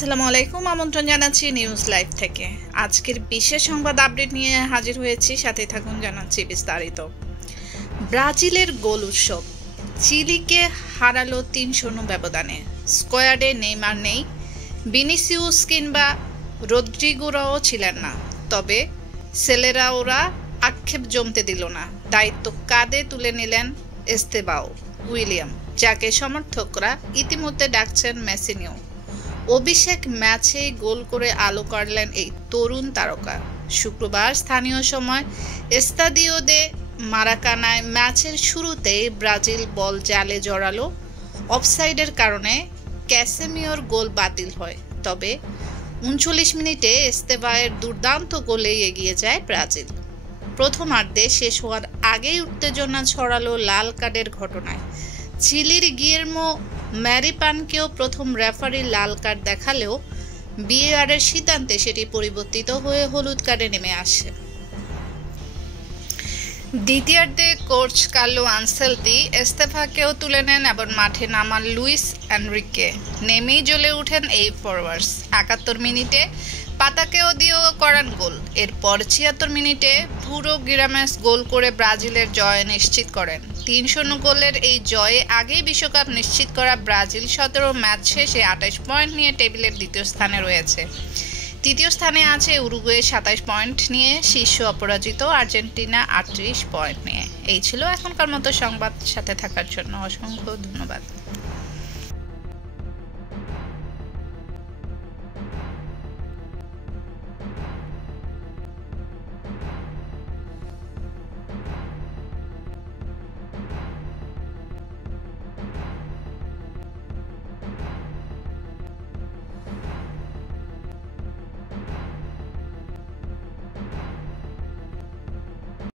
আসসালামু আলাইকুম, আমন্ত্রণ জানাচ্ছি নিউজ লাইভ থেকে। আজকের বিশেষ সংবাদ আপডেট নিয়ে হাজির হয়েছি, সাথে থাকুন, জানাচ্ছি বিস্তারিত। ব্রাজিলের গোল উৎসব, চিলিকে হারালো ৩-০ ব্যবধানে। স্কোয়াডে নেইমার নেই, ভিনিসিউস কিংবা রদ্রিগোরাও ছিলেন না, তবে সেলেরাওরা আক্ষেপ জমতে দিল না। দায়িত্ব কাঁধে তুলে নিলেন এস্তেবাও উইলিয়াম, যাকে সমর্থকরা ইতিমধ্যে ডাকছেন মেসিনিও। অভিষেক ম্যাচেই গোল করে আলো করলেন এই তরুণ তারকা। শুক্রবার স্থানীয় সময় এস্তাদিও দে মারাকানায় ম্যাচের শুরুতেই ব্রাজিল বল জালে জড়ালো। অফসাইডের কারণে ক্যাসেমিওর গোল বাতিল হয়, তবে ৩৯ মিনিটে এস্তেবায়ের দুর্দান্ত গোলেই এগিয়ে যায় ব্রাজিল। প্রথমার্ধে শেষ হওয়ার আগেই উত্তেজনা ছড়ালো লাল কার্ডের ঘটনায়। চিলির গিয়ের্মো ম্যারিপানকেও প্রথম রেফারি লাল কার্ড দেখালেও ভিএআরের সিদ্ধান্তে সেটি পরিবর্তিত হয়ে হলুদ কার্ডে নেমে আসে। দ্বিতীয়ার্ধে কোচ কার্লো আনসেলতি এস্তেফাকেও তুলে নেন এবং মাঠে নামান লুইস এনরিকে। নেমেই জ্বলে ওঠেন এই ফরওয়ার্ডস। ৭১ মিনিটে পাতাকেও দিয়েও করান গোল। এরপর ৭৬ মিনিটে পুরো গিরামেস গোল করে ব্রাজিলের জয় নিশ্চিত করেন। ৩-০ গোলের এই জয়ে আগেই বিশ্বকাপ নিশ্চিত করা ব্রাজিল ১৭ ম্যাচ শেষে ২৮ পয়েন্ট নিয়ে টেবিলের দ্বিতীয় স্থানে রয়েছে। তৃতীয় স্থানে আছে উরুগুয়ে ২৭ পয়েন্ট নিয়ে, শীর্ষ অপরাজিত আর্জেন্টিনা ৩৮ পয়েন্ট নিয়ে। এই ছিল এখনকার মতো সংবাদ, সাথে থাকার জন্য অসংখ্য ধন্যবাদ।